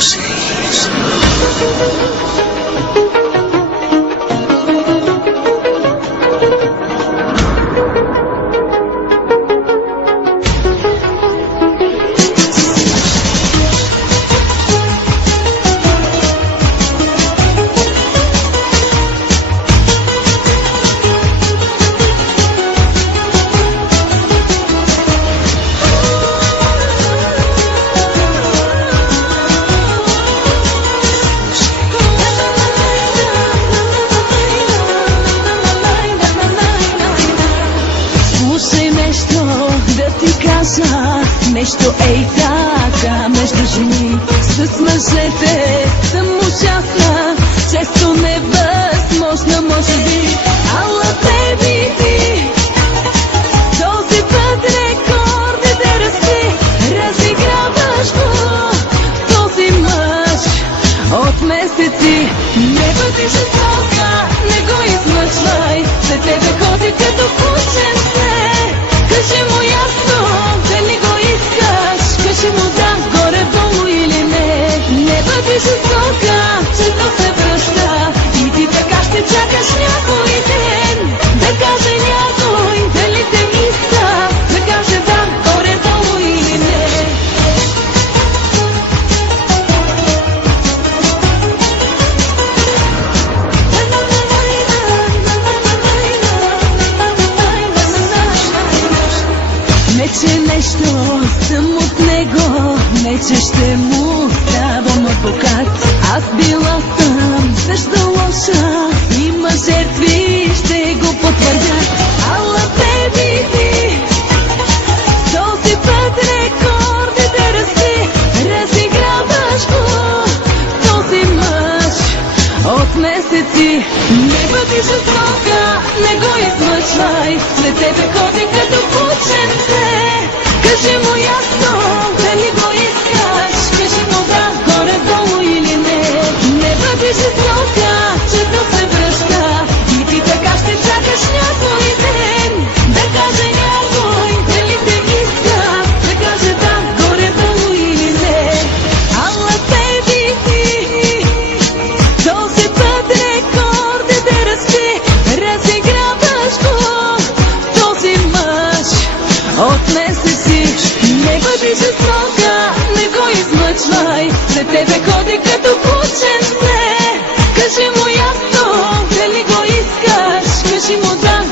слушай. Нещо ей така между жени с мъжете съм ужасна, често невъзможна може би. Ала беби ти, този път рекордите расти, разиграваш го този мъж от месеци. Не бъди жестока, не го измъчвай, след тебе ходи като кучен се. Кажи му ясно, дали го искаш, кажи му да, горе-долу или не. Не бъди жестока, често се връща и ти така ще чакаш някой ден да каже някой дали те иска, да каже да, горе-долу или не. Не че нещо съм от него, не че ще му ставам адвокат. Аз била съм също лоша, има жертви, ще го потвърдят. Ала беби ти, този път рекордите расти, разиграваш го този мъж от месеци. Не бъди жестока, не го измъчвай, след тебе ходи като кучен се. Кажи му ясно, дали го искаш, кажи му да, горе-долу или не. Не бъди жестока, често се връща и ти така ще чакаш някой ден да каже някой дали те иска, да каже да, горе-долу или не. Ала беби ти, този път рекордите расти, разиграваш го този мъж от месеци. Не бъди жестока, не го измъчвай, след тебе ходи като кучен се. Кажи му ясно, дали го искаш, кажи му да,